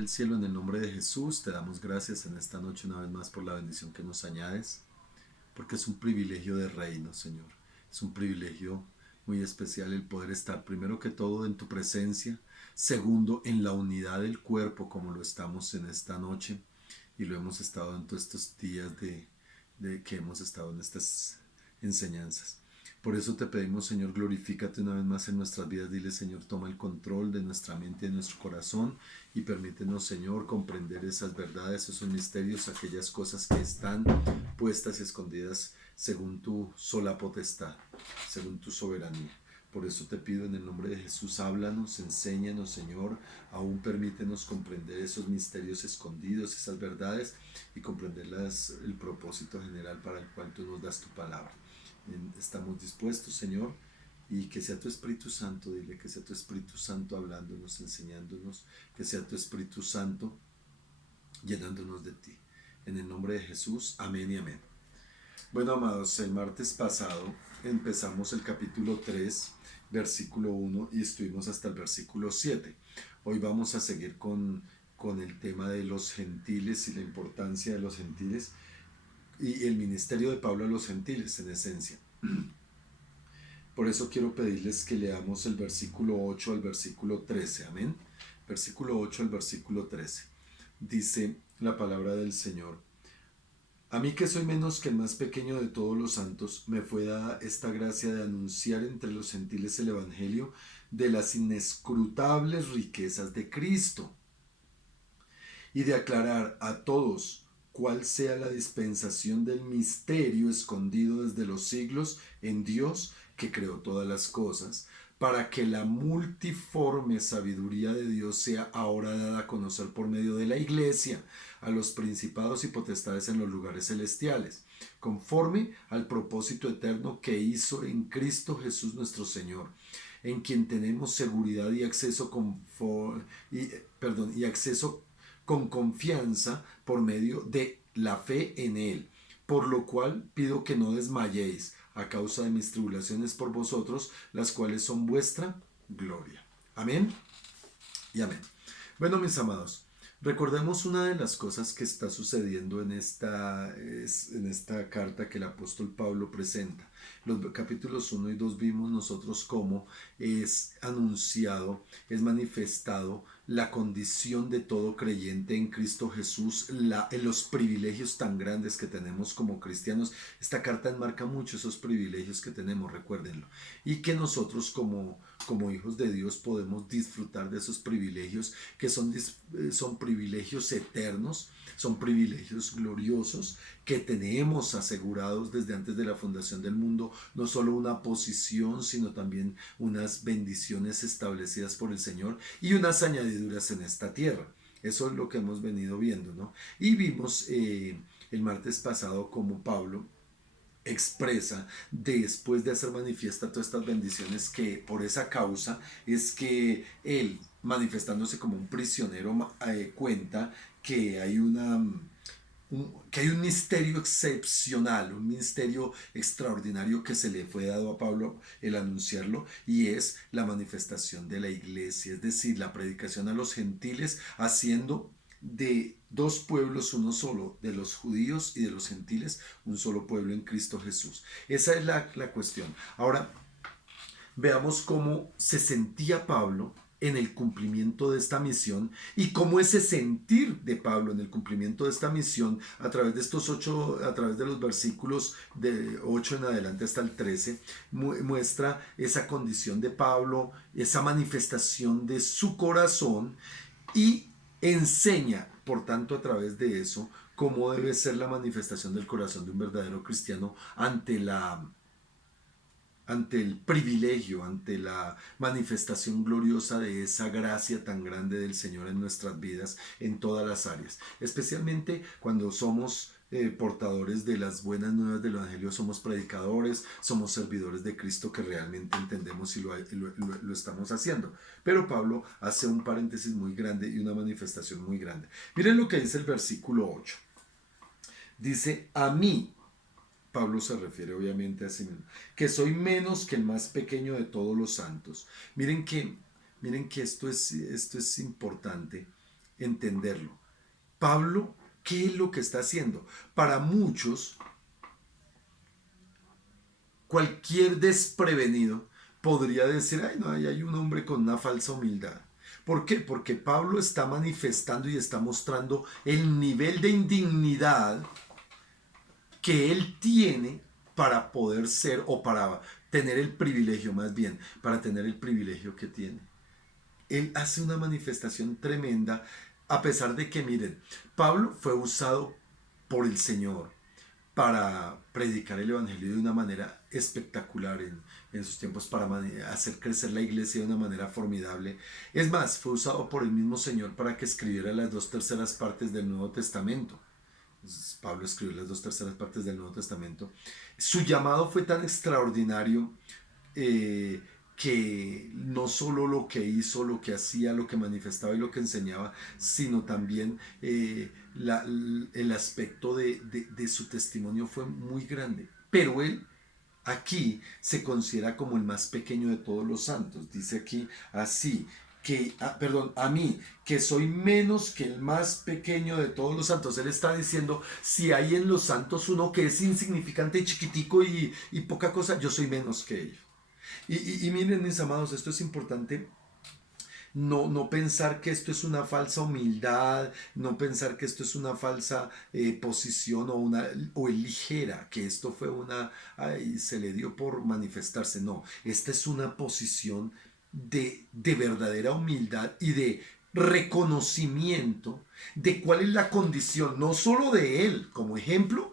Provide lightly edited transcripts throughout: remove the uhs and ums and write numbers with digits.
del cielo, en el nombre de Jesús, te damos gracias en esta noche una vez más por la bendición que nos añades, porque es un privilegio de reino, Señor. Es un privilegio muy especial el poder estar primero que todo en tu presencia, segundo en la unidad del cuerpo como lo estamos en esta noche y lo hemos estado en todos estos días de que hemos estado en estas enseñanzas. Por eso te pedimos, Señor, glorifícate una vez más en nuestras vidas. Dile, Señor, toma el control de nuestra mente y de nuestro corazón y permítenos, Señor, comprender esas verdades, esos misterios, aquellas cosas que están puestas y escondidas según tu sola potestad, según tu soberanía. Por eso te pido en el nombre de Jesús, háblanos, enséñanos, Señor, aún permítenos comprender esos misterios escondidos, esas verdades y comprender el propósito general para el cual tú nos das tu palabra. Estamos dispuestos, Señor, y que sea tu Espíritu Santo, dile que sea tu Espíritu Santo hablándonos, enseñándonos, que sea tu Espíritu Santo llenándonos de ti. En el nombre de Jesús, amén y amén. Bueno, amados, el martes pasado empezamos el capítulo 3, versículo 1 y estuvimos hasta el versículo 7. Hoy vamos a seguir con el tema de los gentiles y la importancia de los gentiles y el ministerio de Pablo a los gentiles en esencia. Por eso quiero pedirles que leamos el versículo 8 al versículo 13, amén. Versículo 8 al versículo 13. Dice la palabra del Señor: a mí, que soy menos que el más pequeño de todos los santos, me fue dada esta gracia de anunciar entre los gentiles el evangelio de las inescrutables riquezas de Cristo y de aclarar a todos cuál sea la dispensación del misterio escondido desde los siglos en Dios que creó todas las cosas, para que la multiforme sabiduría de Dios sea ahora dada a conocer por medio de la Iglesia a los principados y potestades en los lugares celestiales, conforme al propósito eterno que hizo en Cristo Jesús nuestro Señor, en quien tenemos seguridad y acceso y acceso con confianza por medio de la fe en Él. Por lo cual pido que no desmayéis a causa de mis tribulaciones por vosotros, las cuales son vuestra gloria. Amén y amén. Bueno, mis amados, recordemos una de las cosas que está sucediendo en esta carta que el apóstol Pablo presenta. Los capítulos 1 y 2 vimos nosotros cómo es anunciado, es manifestado la condición de todo creyente en Cristo Jesús, en los privilegios tan grandes que tenemos como cristianos. Esta carta enmarca mucho esos privilegios que tenemos, recuérdenlo, y que nosotros como hijos de Dios podemos disfrutar de esos privilegios que son privilegios eternos, son privilegios gloriosos que tenemos asegurados desde antes de la fundación del mundo, no solo una posición, sino también unas bendiciones establecidas por el Señor y unas añadiduras en esta tierra. Eso es lo que hemos venido viendo, ¿no? Y vimos el martes pasado como Pablo expresa, después de hacer manifiesta todas estas bendiciones, que por esa causa es que él, manifestándose como un prisionero, cuenta que hay que hay un misterio excepcional, un misterio extraordinario que se le fue dado a Pablo el anunciarlo, y es la manifestación de la iglesia, es decir, la predicación a los gentiles, haciendo de dos pueblos uno solo, de los judíos y de los gentiles, un solo pueblo en Cristo Jesús. Esa es la cuestión. Ahora, veamos cómo se sentía Pablo en el cumplimiento de esta misión y cómo ese sentir de Pablo en el cumplimiento de esta misión a través de a través de los versículos de 8 en adelante hasta el 13, muestra esa condición de Pablo, esa manifestación de su corazón, y enseña, por tanto, a través de eso, cómo debe ser la manifestación del corazón de un verdadero cristiano ante el privilegio, ante la manifestación gloriosa de esa gracia tan grande del Señor en nuestras vidas, en todas las áreas, especialmente cuando somos portadores de las buenas nuevas del Evangelio, somos predicadores, somos servidores de Cristo que realmente entendemos y lo estamos haciendo. Pero Pablo hace un paréntesis muy grande y una manifestación muy grande. Miren lo que dice el versículo 8. Dice: a mí, Pablo se refiere obviamente a sí mismo, que soy menos que el más pequeño de todos los santos. Miren que esto es importante. entenderlo. Pablo, ¿qué es lo que está haciendo? Para muchos, cualquier desprevenido podría decir, ay, no, ahí hay un hombre con una falsa humildad. ¿Por qué? Porque Pablo está manifestando y está mostrando el nivel de indignidad que él tiene para poder ser, o para tener el privilegio, más bien, para tener el privilegio que tiene. Él hace una manifestación tremenda, a pesar de que, miren, Pablo fue usado por el Señor para predicar el Evangelio de una manera espectacular en sus tiempos, para hacer crecer la iglesia de una manera formidable. Es más, fue usado por el mismo Señor para que escribiera las 2/3 del Nuevo Testamento. Entonces, Pablo escribió las 2/3 del Nuevo Testamento. Su llamado fue tan extraordinario que no solo lo que hizo, lo que hacía, lo que manifestaba y lo que enseñaba, sino también el aspecto de su testimonio fue muy grande. Pero él aquí se considera como el más pequeño de todos los santos. Dice aquí así, a mí, que soy menos que el más pequeño de todos los santos. Él está diciendo, si hay en los santos uno que es insignificante y chiquitico y poca cosa, yo soy menos que ellos. Y miren, mis amados, esto es importante. No pensar que esto es una falsa humildad, no pensar que esto es una falsa posición o ligera, que esto fue se le dio por manifestarse. No, esta es una posición de verdadera humildad y de reconocimiento de cuál es la condición, no solo de él como ejemplo.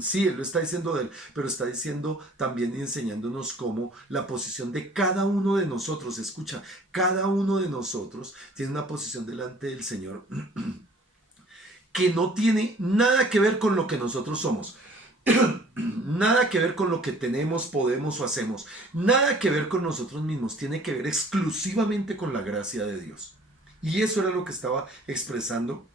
Sí, él lo está diciendo de él, pero está diciendo también y enseñándonos cómo la posición de cada uno de nosotros, escucha, cada uno de nosotros tiene una posición delante del Señor que no tiene nada que ver con lo que nosotros somos. Nada que ver con lo que tenemos, podemos o hacemos. Nada que ver con nosotros mismos. Tiene que ver exclusivamente con la gracia de Dios. Y eso era lo que estaba expresando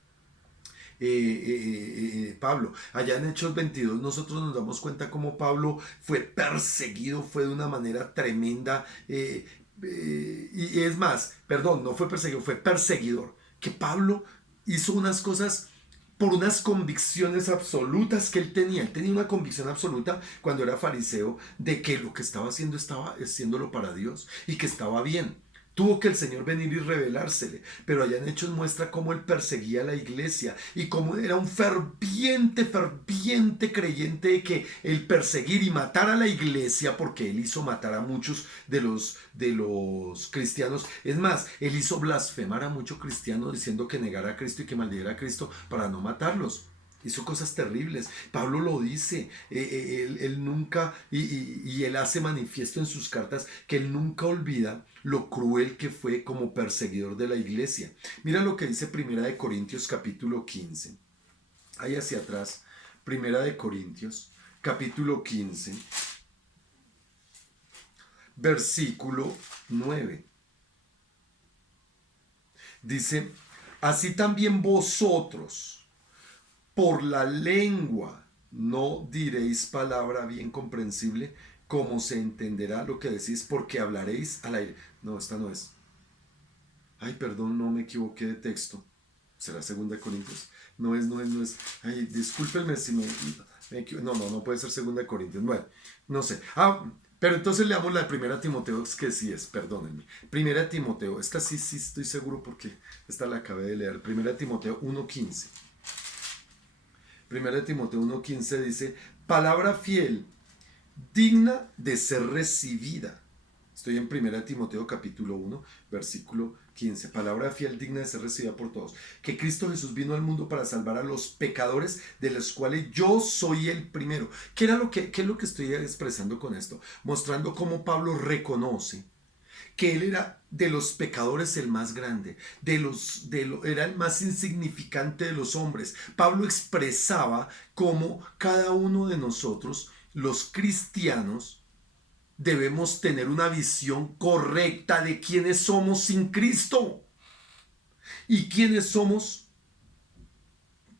Pablo. Allá en Hechos 22 nosotros nos damos cuenta cómo Pablo fue perseguido, fue de una manera tremenda. Y es más, perdón, no fue perseguido, fue perseguidor. Que Pablo hizo unas cosas por unas convicciones absolutas que él tenía. Él tenía una convicción absoluta cuando era fariseo de que lo que estaba haciéndolo para Dios y que estaba bien. Tuvo que el Señor venir y revelársele, pero allá en Hechos muestra cómo él perseguía a la iglesia y cómo era un ferviente creyente de que el perseguir y matar a la iglesia, porque él hizo matar a muchos de los cristianos. Es más, él hizo blasfemar a muchos cristianos diciendo que negara a Cristo y que maldijera a Cristo para no matarlos. Hizo cosas terribles. Pablo lo dice. Él nunca, y él hace manifiesto en sus cartas que él nunca olvida lo cruel que fue como perseguidor de la iglesia. Mira lo que dice Primera de Corintios capítulo 15. Ahí hacia atrás. Primera de Corintios capítulo 15. Versículo 9. Dice, así también vosotros, por la lengua no diréis palabra bien comprensible, como se entenderá lo que decís, porque hablaréis al aire. No, esta no es. Ay, perdón, no me equivoqué de texto. ¿Será 2 Corintios? No es. Ay, discúlpenme si me equivoco. No puede ser 2 Corintios. Bueno, no sé. Pero entonces leamos la de 1 Timoteo, que sí es, perdónenme. 1 Timoteo, esta sí estoy seguro porque esta la acabé de leer. 1 Timoteo 1:15. 1 Timoteo 1:15 dice, palabra fiel, digna de ser recibida. Estoy en 1 Timoteo capítulo 1, versículo 15. Palabra fiel, digna de ser recibida por todos. Que Cristo Jesús vino al mundo para salvar a los pecadores, de los cuales yo soy el primero. ¿Qué es lo que estoy expresando con esto? Mostrando cómo Pablo reconoce que él era de los pecadores el más grande, era el más insignificante de los hombres. Pablo expresaba cómo cada uno de nosotros, los cristianos, debemos tener una visión correcta de quiénes somos sin Cristo y quiénes somos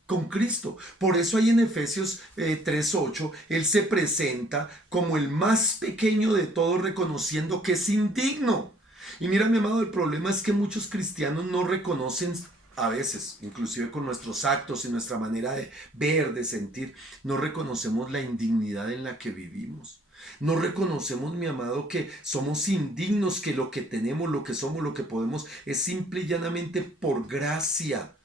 con Cristo. Por eso ahí en Efesios 3:8 él se presenta como el más pequeño de todos, reconociendo que es indigno. Y mira, mi amado, el problema es que muchos cristianos no reconocen a veces, inclusive con nuestros actos y nuestra manera de ver, de sentir, no reconocemos la indignidad en la que vivimos. No reconocemos, mi amado, que somos indignos, que lo que tenemos, lo que somos, lo que podemos, es simple y llanamente por gracia.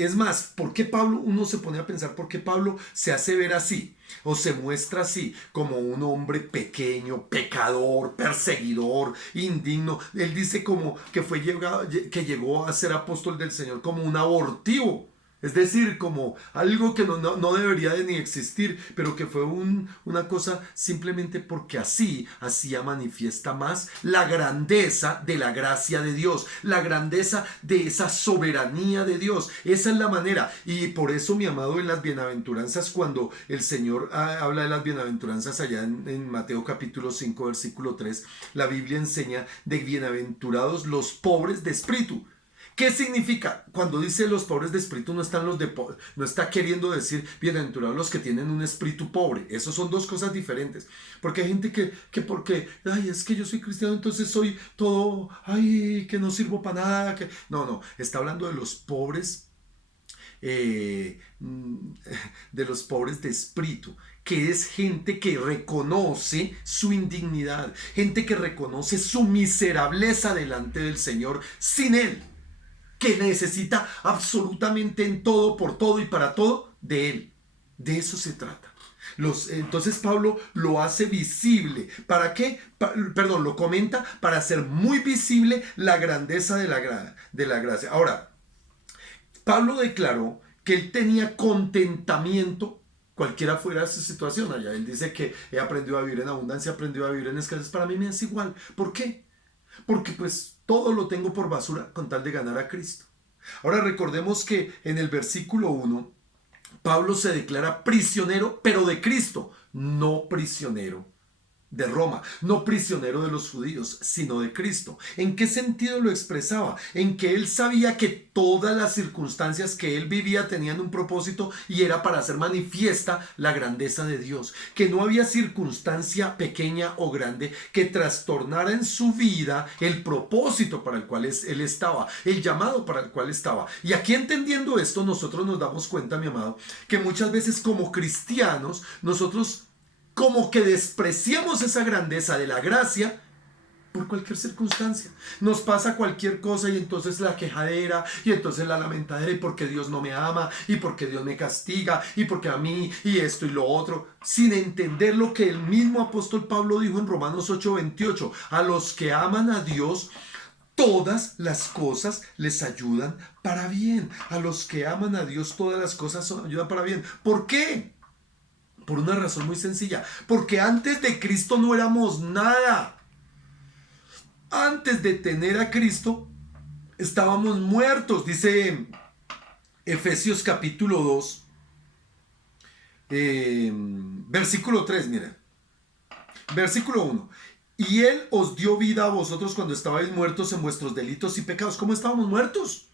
Es más, ¿por qué Pablo, uno se pone a pensar, por qué Pablo se hace ver así o se muestra así como un hombre pequeño, pecador, perseguidor, indigno? Él dice como que llegó a ser apóstol del Señor como un abortivo. Es decir, como algo que no debería de ni existir, pero que fue una cosa simplemente porque hacía manifiesta más la grandeza de la gracia de Dios, la grandeza de esa soberanía de Dios. Esa es la manera. Y por eso, mi amado, en las bienaventuranzas, cuando el Señor habla de las bienaventuranzas allá en Mateo capítulo 5, versículo 3, la Biblia enseña de bienaventurados los pobres de espíritu. ¿Qué significa? Cuando dice los pobres de espíritu, no está queriendo decir bienaventurados los que tienen un espíritu pobre. Esos son dos cosas diferentes. Porque hay gente que porque, ay, es que yo soy cristiano, entonces soy todo, ay, que no sirvo para nada. No, está hablando de los pobres, eh, de los pobres de espíritu, que es gente que reconoce su indignidad, gente que reconoce su miserableza delante del Señor sin Él, que necesita absolutamente en todo, por todo y para todo de Él. De eso se trata. Entonces Pablo lo hace visible. ¿Para qué? Perdón, lo comenta para hacer muy visible la grandeza de la gracia. Ahora, Pablo declaró que él tenía contentamiento cualquiera fuera su situación. Allá él dice que he aprendido a vivir en abundancia, aprendido a vivir en escasez. Para mí me es igual. ¿Por qué? Porque pues todo lo tengo por basura con tal de ganar a Cristo. Ahora recordemos que en el versículo 1, Pablo se declara prisionero, pero de Cristo, no prisionero de Roma, no prisionero de los judíos, sino de Cristo. ¿En qué sentido lo expresaba? En que él sabía que todas las circunstancias que él vivía tenían un propósito y era para hacer manifiesta la grandeza de Dios, que no había circunstancia pequeña o grande que trastornara en su vida el propósito para el cual él estaba, el llamado para el cual estaba. Y aquí, entendiendo esto, nosotros nos damos cuenta, mi amado, que muchas veces como cristianos nosotros como que despreciamos esa grandeza de la gracia por cualquier circunstancia. Nos pasa cualquier cosa y entonces la quejadera y entonces la lamentadera, y porque Dios no me ama y porque Dios me castiga y porque a mí y esto y lo otro, sin entender lo que el mismo apóstol Pablo dijo en Romanos 8:28: a los que aman a Dios, todas las cosas les ayudan para bien. A los que aman a Dios, todas las cosas ayudan para bien. ¿Por qué? Por una razón muy sencilla. Porque antes de Cristo no éramos nada. Antes de tener a Cristo estábamos muertos. Dice Efesios capítulo 2, versículo 3, mira. Versículo 1. Y Él os dio vida a vosotros cuando estabais muertos en vuestros delitos y pecados. ¿Cómo estábamos muertos?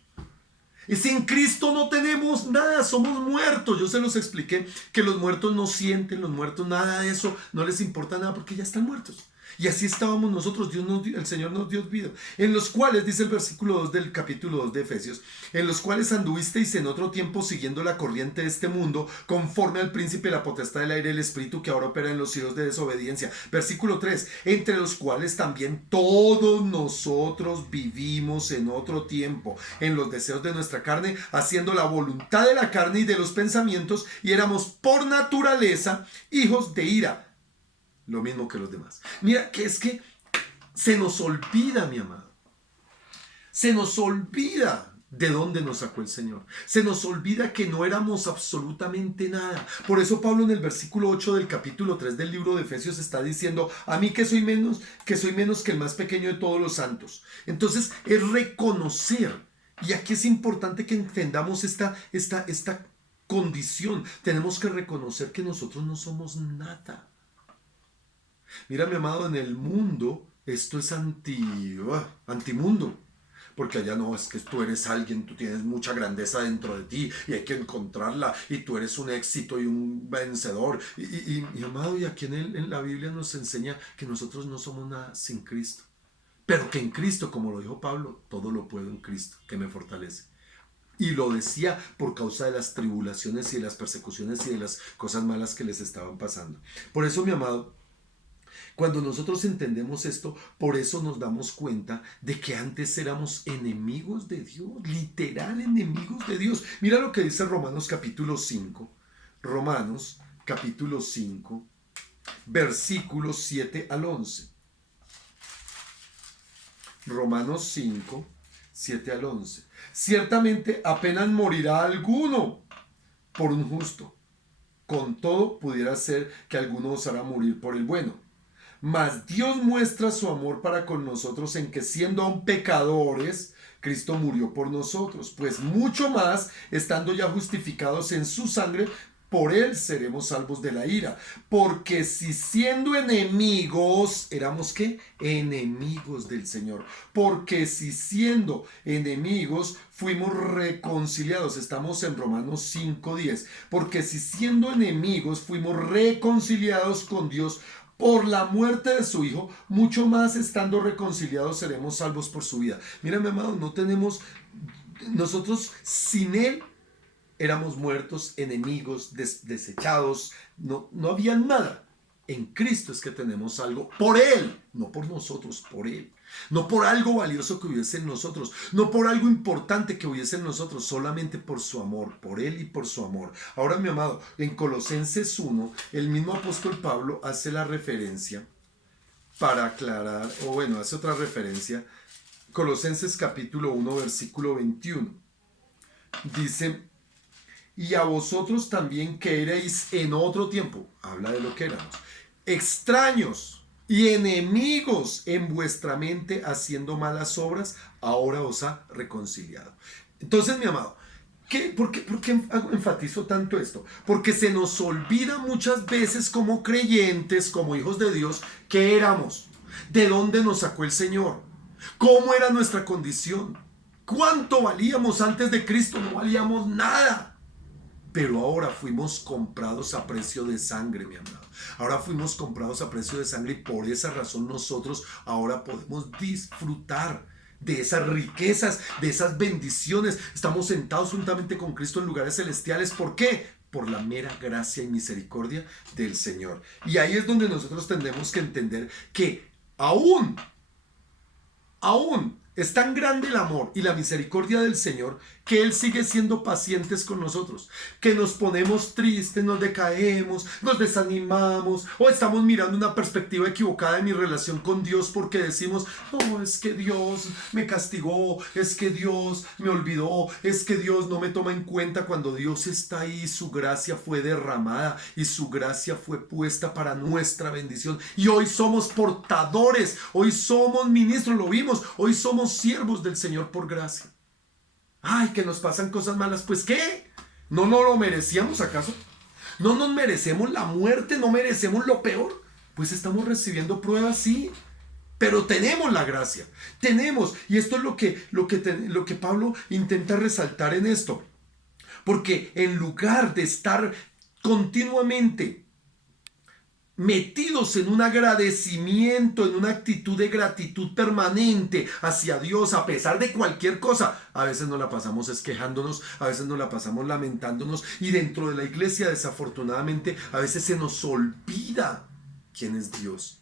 Y sin Cristo no tenemos nada, somos muertos. Yo se los expliqué que los muertos no sienten, los muertos nada de eso, no les importa nada porque ya están muertos. Y así estábamos nosotros, el Señor nos dio vida, en los cuales, dice el versículo 2 del capítulo 2 de Efesios, en los cuales anduvisteis en otro tiempo siguiendo la corriente de este mundo, conforme al príncipe de la potestad del aire, el espíritu que ahora opera en los hijos de desobediencia. Versículo 3, entre los cuales también todos nosotros vivimos en otro tiempo, en los deseos de nuestra carne, haciendo la voluntad de la carne y de los pensamientos, y éramos por naturaleza hijos de ira, lo mismo que los demás. Mira, que es que se nos olvida, mi amado. Se nos olvida de dónde nos sacó el Señor. Se nos olvida que no éramos absolutamente nada. Por eso Pablo en el versículo 8 del capítulo 3 del libro de Efesios está diciendo: a mí que soy menos que el más pequeño de todos los santos. Entonces es reconocer. Y aquí es importante que entendamos esta condición. Tenemos que reconocer que nosotros no somos nada. Mira, mi amado, en el mundo esto es antimundo. Porque allá no, es que tú eres alguien, tú tienes mucha grandeza dentro de ti y hay que encontrarla y tú eres un éxito y un vencedor. Mi amado, y aquí en la Biblia nos enseña que nosotros no somos nada sin Cristo. pero que en Cristo, como lo dijo Pablo, todo lo puedo en Cristo, que me fortalece. Y lo decía por causa de las tribulaciones y de las persecuciones y de las cosas malas que les estaban pasando. Por eso, mi amado, cuando nosotros entendemos esto, por eso nos damos cuenta de que antes éramos enemigos de Dios, literal enemigos de Dios. Mira lo que dice Romanos capítulo 5. Romanos capítulo 5, versículos 7 al 11. Romanos 5, 7 al 11. Ciertamente apenas morirá alguno por un justo. Con todo pudiera ser que alguno osara morir por el bueno. Mas Dios muestra su amor para con nosotros en que siendo aún pecadores, Cristo murió por nosotros. Pues mucho más, estando ya justificados en su sangre, por él seremos salvos de la ira. Porque si siendo enemigos, éramos ¿qué? Enemigos del Señor. Porque si siendo enemigos, fuimos reconciliados. Estamos en Romanos 5:10. Porque si siendo enemigos, fuimos reconciliados con Dios por la muerte de su Hijo, mucho más estando reconciliados seremos salvos por su vida. Mira, mi amado, nosotros sin Él éramos muertos, enemigos, desechados, no había nada. En Cristo es que tenemos algo por Él, no por nosotros, por Él. No por algo valioso que hubiese en nosotros, no por algo importante que hubiese en nosotros, solamente por su amor, por Él y por su amor. Ahora, mi amado, en Colosenses 1, el mismo apóstol Pablo hace la referencia para aclarar, o bueno, hace otra referencia. Colosenses capítulo 1, versículo 21. Dice: y a vosotros también que erais en otro tiempo, habla de lo que éramos, extraños y enemigos en vuestra mente haciendo malas obras, ahora os ha reconciliado. Entonces, mi amado, ¿por qué enfatizo tanto esto? Porque se nos olvida muchas veces como creyentes, como hijos de Dios, que éramos, de dónde nos sacó el Señor, cómo era nuestra condición, cuánto valíamos antes de Cristo. No valíamos nada. Pero ahora fuimos comprados a precio de sangre, mi amado. Ahora fuimos comprados a precio de sangre y por esa razón nosotros ahora podemos disfrutar de esas riquezas, de esas bendiciones. Estamos sentados juntamente con Cristo en lugares celestiales. ¿Por qué? Por la mera gracia y misericordia del Señor. Y ahí es donde nosotros tendremos que entender que aún es tan grande el amor y la misericordia del Señor que Él sigue siendo pacientes con nosotros, que nos ponemos tristes, nos decaemos, nos desanimamos o estamos mirando una perspectiva equivocada de mi relación con Dios porque decimos: no, es que Dios me castigó, es que Dios me olvidó, es que Dios no me toma en cuenta, cuando Dios está ahí. Su gracia fue derramada y su gracia fue puesta para nuestra bendición y hoy somos portadores, hoy somos ministros, lo vimos, hoy somos siervos del Señor por gracia. Ay, que nos pasan cosas malas, pues ¿qué? ¿No nos lo merecíamos acaso? ¿No nos merecemos la muerte? ¿No merecemos lo peor? Pues estamos recibiendo pruebas, sí, pero tenemos la gracia, tenemos, y esto es lo que Pablo intenta resaltar en esto, porque en lugar de estar continuamente metidos en un agradecimiento, en una actitud de gratitud permanente hacia Dios a pesar de cualquier cosa, a veces nos la pasamos quejándonos, a veces nos la pasamos lamentándonos, y dentro de la iglesia desafortunadamente a veces se nos olvida quién es Dios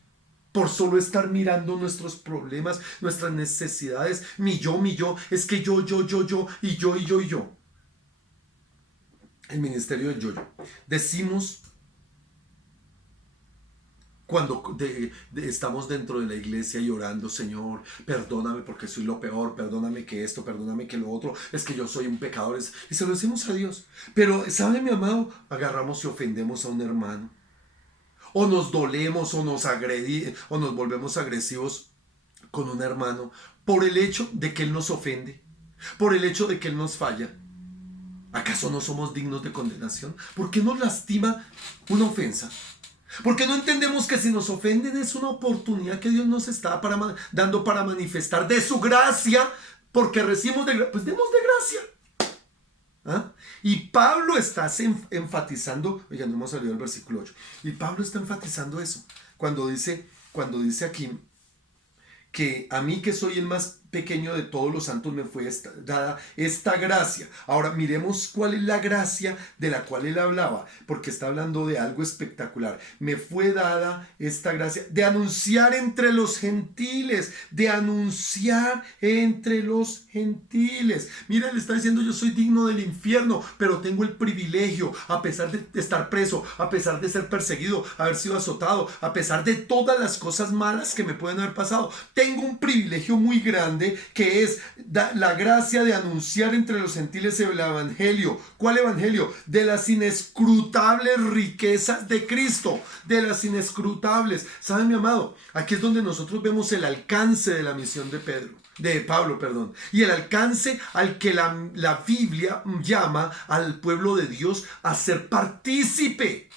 por solo estar mirando nuestros problemas, nuestras necesidades, mi yo, es que yo, y yo. El ministerio del yo. Decimos cuando estamos dentro de la iglesia y orando: Señor, perdóname porque soy lo peor, perdóname que esto, perdóname que lo otro, es que yo soy un pecador, y se lo decimos a Dios. Pero, ¿sabe, mi amado? Agarramos y ofendemos a un hermano, o nos dolemos, o nos agredimos, o nos volvemos agresivos con un hermano por el hecho de que él nos ofende, por el hecho de que él nos falla. ¿Acaso no somos dignos de condenación? ¿Por qué nos lastima una ofensa? Porque no entendemos que si nos ofenden es una oportunidad que Dios nos está dando para manifestar de su gracia, porque recibimos pues demos de gracia. ¿Ah? Y Pablo está enfatizando, ya no hemos salido del versículo 8, y Pablo está enfatizando eso cuando dice aquí que a mí, que soy el más pequeño de todos los santos, me fue dada esta gracia. Ahora miremos cuál es la gracia de la cual él hablaba, porque está hablando de algo espectacular. Me fue dada esta gracia de anunciar entre los gentiles, de anunciar entre los gentiles. Mira, le está diciendo: yo soy digno del infierno, pero tengo el privilegio, a pesar de estar preso, a pesar de ser perseguido, haber sido azotado, a pesar de todas las cosas malas que me pueden haber pasado, tengo un privilegio muy grande, que es la gracia de anunciar entre los gentiles el evangelio. ¿Cuál evangelio? De las inescrutables riquezas de Cristo, de las inescrutables. ¿Saben, mi amado? Aquí es donde nosotros vemos el alcance de la misión de Pablo, perdón, y el alcance al que la Biblia llama al pueblo de Dios a ser partícipe.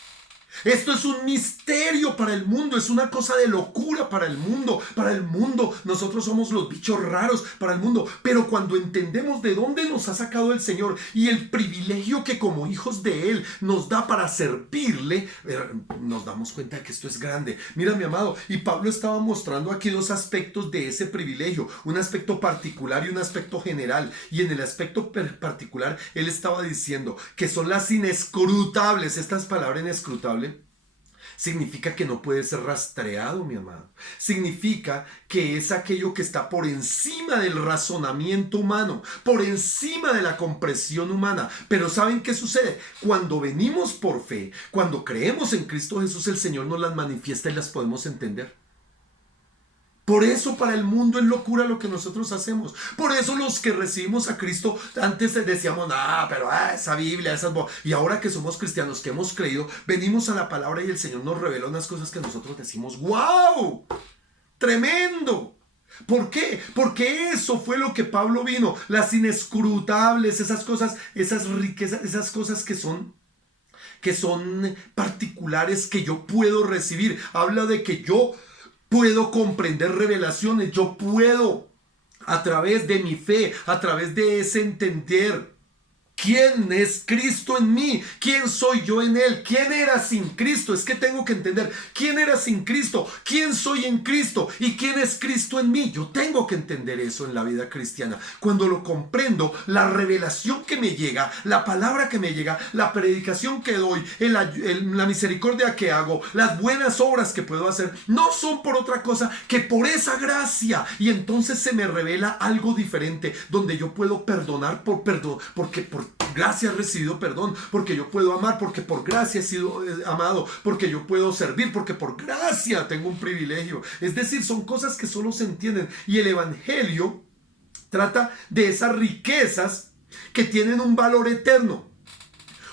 Esto es un misterio para el mundo, es una cosa de locura para el mundo. Para el mundo, nosotros somos los bichos raros para el mundo, pero cuando entendemos de dónde nos ha sacado el Señor y el privilegio que como hijos de Él nos da para servirle, nos damos cuenta de que esto es grande. Mira, mi amado, y Pablo estaba mostrando aquí dos aspectos de ese privilegio, un aspecto particular y un aspecto general. Y en el aspecto particular, él estaba diciendo que son las inescrutables. Estas palabras inescrutables significa que no puede ser rastreado, mi amado. Significa que es aquello que está por encima del razonamiento humano, por encima de la comprensión humana. Pero ¿saben qué sucede? Cuando venimos por fe, cuando creemos en Cristo Jesús, el Señor nos las manifiesta y las podemos entender. Por eso para el mundo es locura lo que nosotros hacemos. Por eso los que recibimos a Cristo, antes decíamos: pero esa Biblia, esas... Y ahora que somos cristianos, que hemos creído, venimos a la palabra y el Señor nos revela unas cosas que nosotros decimos: ¡wow! ¡Tremendo! ¿Por qué? Porque eso fue lo que Pablo vino. Las inescrutables, esas cosas, esas riquezas, esas cosas que son particulares, que yo puedo recibir. Habla de que yo puedo comprender revelaciones, yo puedo, a través de mi fe, a través de ese entender ¿quién es Cristo en mí? ¿Quién soy yo en Él? ¿Quién era sin Cristo? Es que tengo que entender quién era sin Cristo, quién soy en Cristo y quién es Cristo en mí. Yo tengo que entender eso en la vida cristiana. Cuando lo comprendo, la revelación que me llega, la palabra que me llega, la predicación que doy, la misericordia que hago, las buenas obras que puedo hacer, no son por otra cosa que por esa gracia. Y entonces se me revela algo diferente, donde yo puedo perdonar porque por gracia he recibido perdón, porque yo puedo amar, porque por gracia he sido amado, porque yo puedo servir, porque por gracia tengo un privilegio. Es decir, son cosas que solo se entienden, y el evangelio trata de esas riquezas que tienen un valor eterno,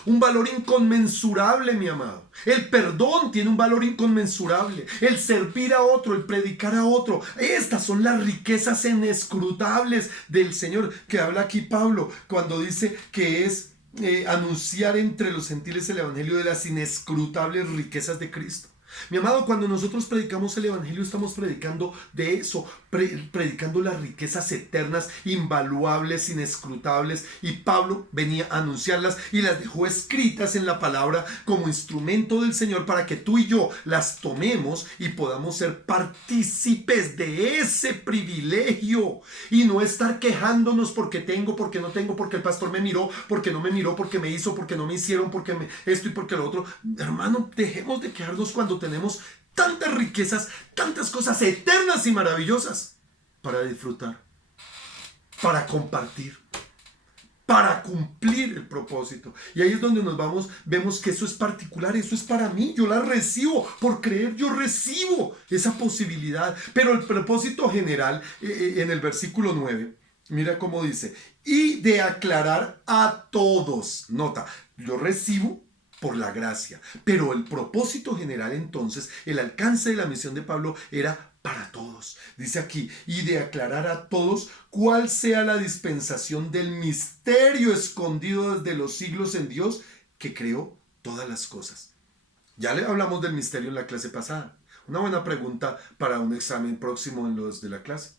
un valor inconmensurable, mi amado. El perdón tiene un valor inconmensurable. El servir a otro, el predicar a otro. Estas son las riquezas inescrutables del Señor que habla aquí Pablo cuando dice que es anunciar entre los gentiles el evangelio de las inescrutables riquezas de Cristo. Mi amado, cuando nosotros predicamos el evangelio, estamos predicando de eso, predicando las riquezas eternas, invaluables, inescrutables, y Pablo venía a anunciarlas y las dejó escritas en la palabra como instrumento del Señor para que tú y yo las tomemos y podamos ser partícipes de ese privilegio y no estar quejándonos porque tengo, porque no tengo, porque el pastor me miró, porque no me miró, porque me hizo, porque no me hicieron, porque esto y porque lo otro. Hermano, dejemos de quejarnos cuando tenemos tantas riquezas, tantas cosas eternas y maravillosas para disfrutar, para compartir, para cumplir el propósito. Y ahí es donde vemos que eso es particular, eso es para mí, yo la recibo, por creer yo recibo esa posibilidad. Pero el propósito general, en el versículo 9, mira cómo dice: y de aclarar a todos. Nota, yo recibo por la gracia, pero el propósito general, entonces, el alcance de la misión de Pablo era para todos. Dice aquí: y de aclarar a todos cuál sea la dispensación del misterio escondido desde los siglos en Dios, que creó todas las cosas. Ya le hablamos del misterio en la clase pasada. Una buena pregunta para un examen próximo en los de la clase.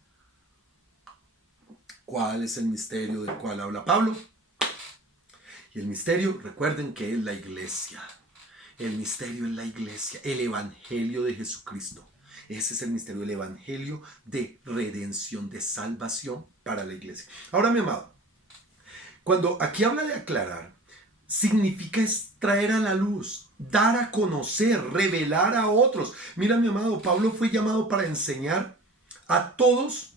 ¿Cuál es el misterio del cual habla Pablo? Y el misterio, recuerden que es la iglesia. El misterio es la iglesia, el evangelio de Jesucristo. Ese es el misterio del evangelio de redención, de salvación para la iglesia. Ahora, mi amado, cuando aquí habla de aclarar, significa es traer a la luz, dar a conocer, revelar a otros. Mira, mi amado, Pablo fue llamado para enseñar a todos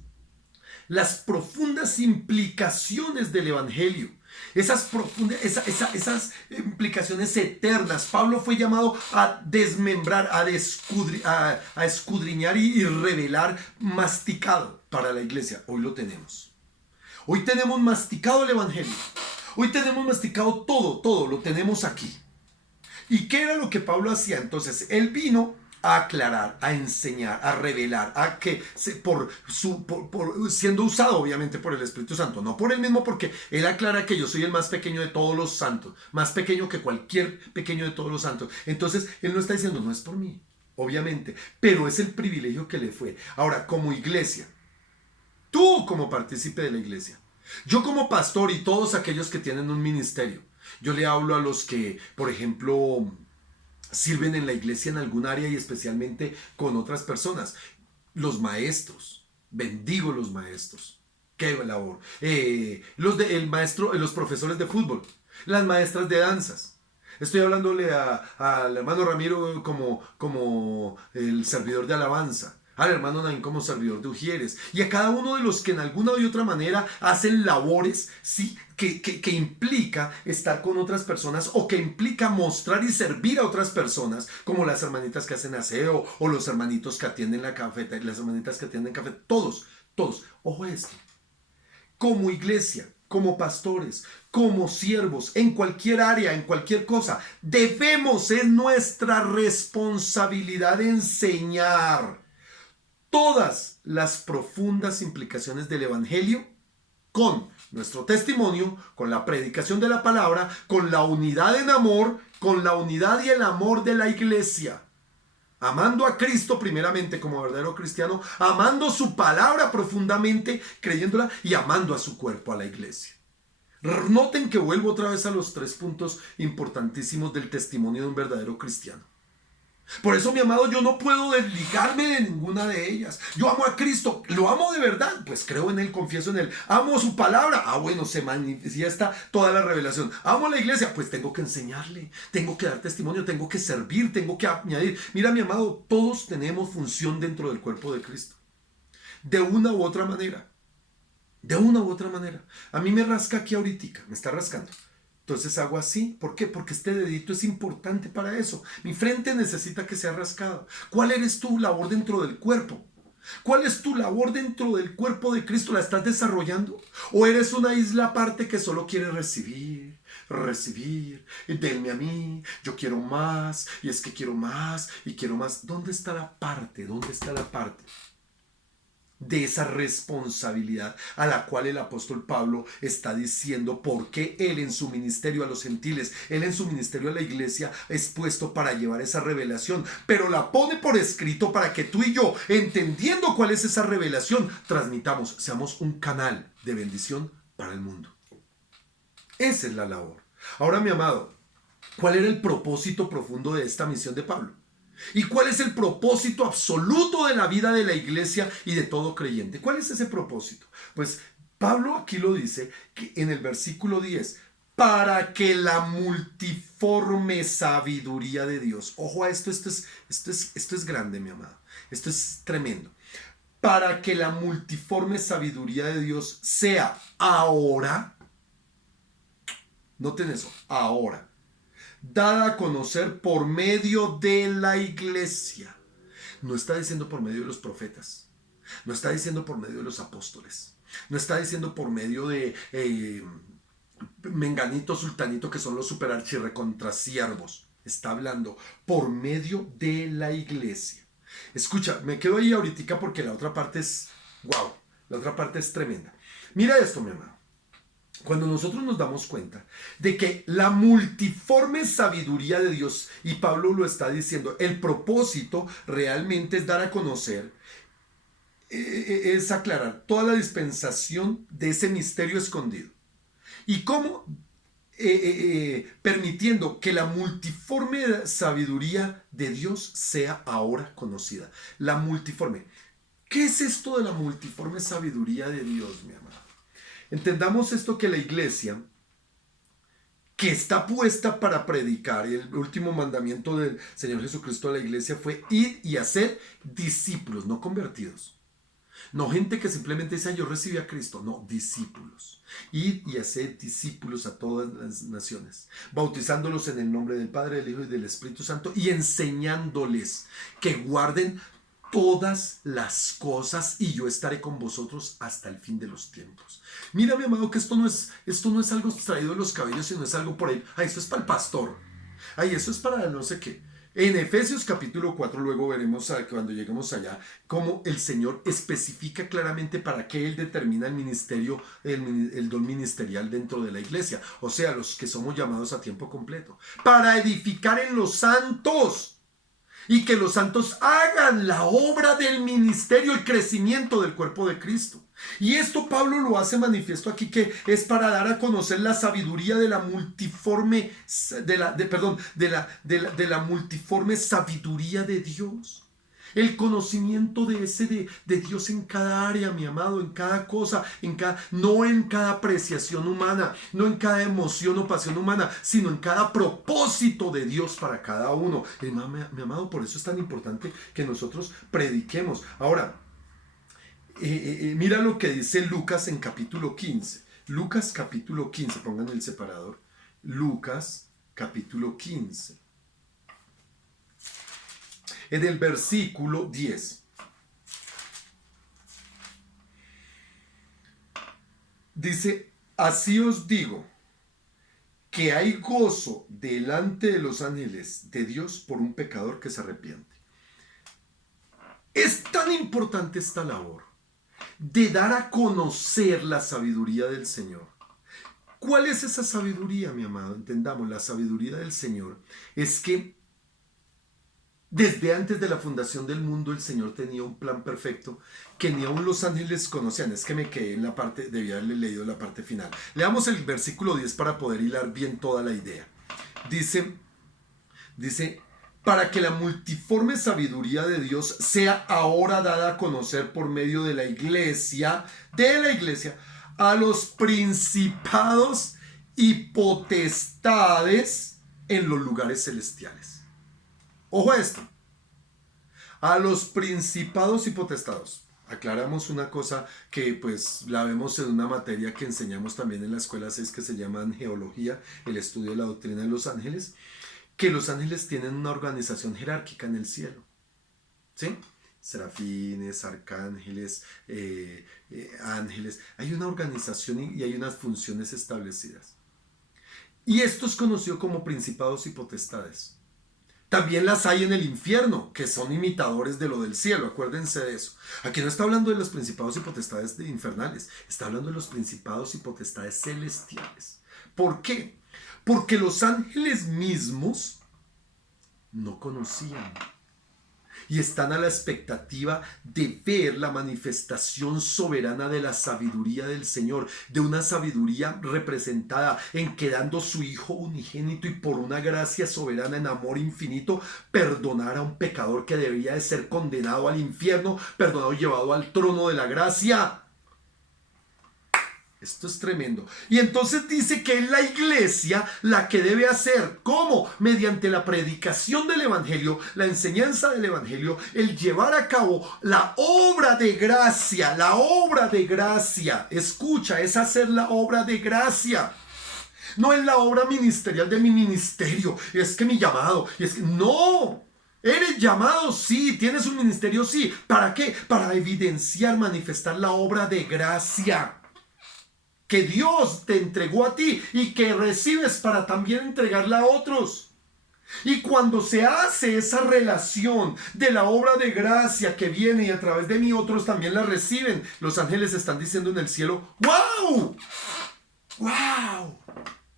las profundas implicaciones del evangelio. Esas implicaciones eternas. Pablo fue llamado a desmembrar, a escudriñar y revelar masticado para la iglesia. Hoy lo tenemos. Hoy tenemos masticado el evangelio. Hoy tenemos masticado todo lo tenemos aquí. ¿Y qué era lo que Pablo hacía? Entonces, él vino a aclarar, a enseñar, a revelar, a que siendo usado obviamente por el Espíritu Santo, no por él mismo, porque él aclara que yo soy el más pequeño de todos los santos, más pequeño que cualquier pequeño de todos los santos. Entonces, él no está diciendo, no es por mí, obviamente, pero es el privilegio que le fue. Ahora, como iglesia, tú como partícipe de la iglesia, yo como pastor y todos aquellos que tienen un ministerio, yo le hablo a los que, por ejemplo, sirven en la iglesia en algún área y especialmente con otras personas. Los maestros, bendigo los maestros. Qué labor. Los profesores de fútbol, las maestras de danzas. Estoy hablándole al hermano Ramiro como el servidor de alabanza, al hermano Naín como servidor de ujieres, y a cada uno de los que en alguna u otra manera hacen labores, ¿sí? que implica estar con otras personas o que implica mostrar y servir a otras personas, como las hermanitas que hacen aseo o los hermanitos que atienden la cafeta, las hermanitas que atienden café, todos. Ojo a esto. Como iglesia, como pastores, como siervos, en cualquier área, en cualquier cosa, debemos, es nuestra responsabilidad enseñar todas las profundas implicaciones del evangelio con nuestro testimonio, con la predicación de la palabra, con la unidad en amor, con la unidad y el amor de la iglesia. Amando a Cristo primeramente como verdadero cristiano, amando su palabra profundamente, creyéndola y amando a su cuerpo, a la iglesia. Noten que vuelvo otra vez a los 3 puntos importantísimos del testimonio de un verdadero cristiano. Por eso, mi amado, yo no puedo desligarme de ninguna de ellas. Yo amo a Cristo, lo amo de verdad, pues creo en Él, confieso en Él. Amo su palabra, bueno, se manifiesta toda la revelación. Amo a la iglesia, pues tengo que enseñarle, tengo que dar testimonio, tengo que servir, tengo que añadir. Mira, mi amado, todos tenemos función dentro del cuerpo de Cristo. De una u otra manera. De una u otra manera. A mí me rasca aquí ahorita, me está rascando. Entonces hago así. ¿Por qué? Porque este dedito es importante para eso. Mi frente necesita que sea rascado. ¿Cuál eres tu labor dentro del cuerpo? ¿Cuál es tu labor dentro del cuerpo de Cristo? ¿La estás desarrollando? ¿O eres una isla aparte que solo quiere recibir? Denme a mí, yo quiero más, y es que quiero más, y quiero más. ¿Dónde está la parte? ¿Dónde está la parte de esa responsabilidad a la cual el apóstol Pablo está diciendo por qué él en su ministerio a los gentiles, él en su ministerio a la iglesia es puesto para llevar esa revelación, pero la pone por escrito para que tú y yo, entendiendo cuál es esa revelación, transmitamos, seamos un canal de bendición para el mundo? Esa es la labor. Ahora, mi amado, ¿cuál era el propósito profundo de esta misión de Pablo? ¿Y cuál es el propósito absoluto de la vida de la iglesia y de todo creyente? ¿Cuál es ese propósito? Pues Pablo aquí lo dice que en el versículo 10, para que la multiforme sabiduría de Dios, ojo a esto, esto es grande, mi amado, esto es tremendo, para que la multiforme sabiduría de Dios sea ahora, noten eso, ahora, dada a conocer por medio de la iglesia. No está diciendo por medio de los profetas, no está diciendo por medio de los apóstoles, no está diciendo por medio de menganito, sultanito, que son los superarchirrecontrasiervos. Está hablando por medio de la iglesia. Escucha, me quedo ahí ahorita porque la otra parte es wow, la otra parte es tremenda. Mira esto, mi amado. Cuando nosotros nos damos cuenta de que la multiforme sabiduría de Dios, y Pablo lo está diciendo, el propósito realmente es dar a conocer, es aclarar toda la dispensación de ese misterio escondido. ¿Y cómo permitiendo que la multiforme sabiduría de Dios sea ahora conocida. La multiforme. ¿Qué es esto de la multiforme sabiduría de Dios, mi amado? Entendamos esto, que la iglesia, que está puesta para predicar, y el último mandamiento del Señor Jesucristo a la iglesia fue: ir y hacer discípulos, no convertidos. No gente que simplemente dice: yo recibí a Cristo. No, discípulos. Ir y hacer discípulos a todas las naciones, bautizándolos en el nombre del Padre, del Hijo y del Espíritu Santo, y enseñándoles que guarden todas las cosas, y yo estaré con vosotros hasta el fin de los tiempos. Mira, mi amado, que esto no es algo extraído de los cabellos, sino es algo por ahí. Ay, eso es para el pastor. Ay, eso es para no sé qué. En Efesios capítulo 4, luego veremos cuando lleguemos allá, cómo el Señor especifica claramente para qué Él determina el ministerio, el don ministerial dentro de la iglesia. O sea, los que somos llamados a tiempo completo. Para edificar en los santos. Y que los santos hagan la obra del ministerio, el crecimiento del cuerpo de Cristo. Y esto Pablo lo hace manifiesto aquí, que es para dar a conocer la sabiduría de la multiforme, de la multiforme sabiduría de Dios. El conocimiento de Dios en cada área, mi amado, en cada cosa, no en cada apreciación humana, no en cada emoción o pasión humana, sino en cada propósito de Dios para cada uno. Mi amado, por eso es tan importante que nosotros prediquemos. Ahora, mira lo que dice Lucas en capítulo 15. Lucas capítulo 15, pongan el separador. Lucas capítulo 15. En el versículo 10. Dice: así os digo, que hay gozo delante de los ángeles de Dios por un pecador que se arrepiente. Es tan importante esta labor de dar a conocer la sabiduría del Señor. ¿Cuál es esa sabiduría, mi amado? Entendamos, la sabiduría del Señor es que desde antes de la fundación del mundo el Señor tenía un plan perfecto que ni aun los ángeles conocían. Es que me quedé en la parte, debía haberle leído la parte final. Leamos el versículo 10 para poder hilar bien toda la idea. Dice, para que la multiforme sabiduría de Dios sea ahora dada a conocer por medio de la iglesia, a los principados y potestades en los lugares celestiales. Ojo a esto. A los principados y potestados. Aclaramos una cosa que pues la vemos en una materia que enseñamos también en la escuela 6, que se llama Angeología, el estudio de la doctrina de los ángeles, que los ángeles tienen una organización jerárquica en el cielo. ¿Sí? Serafines, arcángeles, ángeles. Hay una organización y hay unas funciones establecidas. Y esto es conocido como principados y potestades. También las hay en el infierno, que son imitadores de lo del cielo, acuérdense de eso. Aquí no está hablando de los principados y potestades infernales, está hablando de los principados y potestades celestiales. ¿Por qué? Porque los ángeles mismos no conocían y están a la expectativa de ver la manifestación soberana de la sabiduría del Señor, de una sabiduría representada en que dando su Hijo unigénito y por una gracia soberana en amor infinito, perdonar a un pecador que debía de ser condenado al infierno, perdonado y llevado al trono de la gracia. Esto es tremendo. Y entonces dice que es la iglesia la que debe hacer. ¿Cómo? Mediante la predicación del evangelio, la enseñanza del evangelio, el llevar a cabo la obra de gracia. La obra de gracia. Escucha, es hacer la obra de gracia. No es la obra ministerial de mi ministerio. Es que mi llamado. Es que no. Eres llamado, sí. Tienes un ministerio, sí. ¿Para qué? Para evidenciar, manifestar la obra de gracia que Dios te entregó a ti y que recibes para también entregarla a otros. Y cuando se hace esa relación de la obra de gracia que viene y a través de mí otros también la reciben, los ángeles están diciendo en el cielo: ¡wow! ¡Wow!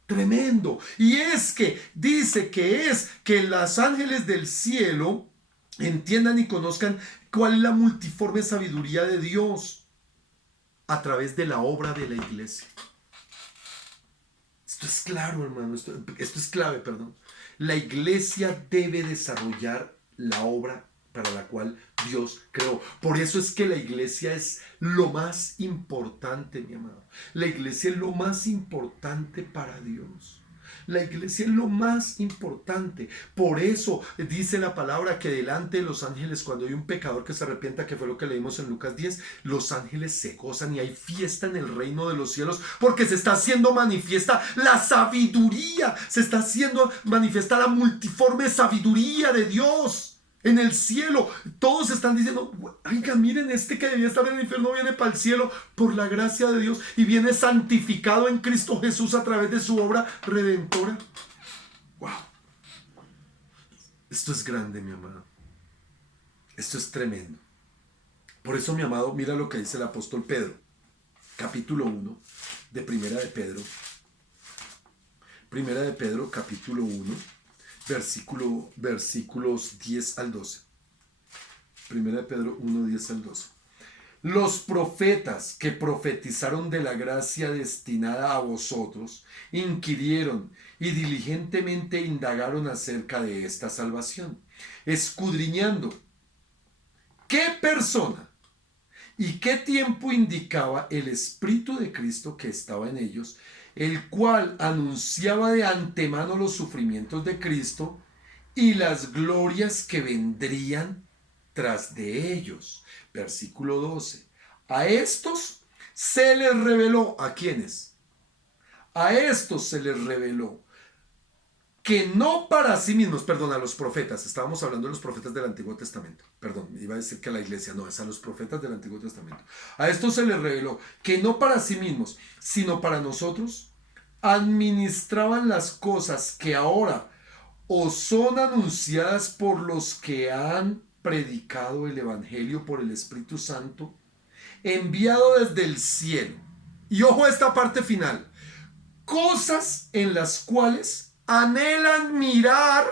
Tremendo. Y es que dice que es que los ángeles del cielo entiendan y conozcan cuál es la multiforme sabiduría de Dios a través de la obra de la iglesia. Esto es claro, hermano, esto es clave, perdón. La iglesia debe desarrollar la obra para la cual Dios creó. Por eso es que la iglesia es lo más importante, mi amado. La iglesia es lo más importante para Dios. La iglesia es lo más importante. Por eso dice la palabra que delante de los ángeles, cuando hay un pecador que se arrepienta, que fue lo que leímos en Lucas 10, los ángeles se gozan y hay fiesta en el reino de los cielos, porque se está haciendo manifiesta la sabiduría, se está haciendo manifiesta la multiforme sabiduría de Dios. En el cielo, todos están diciendo, oiga, miren, este que debía estar en el infierno viene para el cielo por la gracia de Dios y viene santificado en Cristo Jesús a través de su obra redentora. Wow. Esto es grande, mi amado. Esto es tremendo. Por eso, mi amado, mira lo que dice el apóstol Pedro, capítulo 1 de Primera de Pedro. Primera de Pedro, capítulo 1. Versículos 10 al 12. Primera de Pedro 1, 10 al 12. Los profetas que profetizaron de la gracia destinada a vosotros inquirieron y diligentemente indagaron acerca de esta salvación, escudriñando qué persona y qué tiempo indicaba el Espíritu de Cristo que estaba en ellos, el cual anunciaba de antemano los sufrimientos de Cristo y las glorias que vendrían tras de ellos. Versículo 12. A estos se les reveló, ¿a quiénes? A estos se les reveló que no para sí mismos, perdón, a los profetas, estábamos hablando de los profetas del Antiguo Testamento, perdón, iba a decir que a la iglesia, no, es a los profetas del Antiguo Testamento. A estos se les reveló que no para sí mismos, sino para nosotros, administraban las cosas que ahora os son anunciadas por los que han predicado el Evangelio por el Espíritu Santo, enviado desde el cielo. Y ojo a esta parte final. Cosas en las cuales anhelan mirar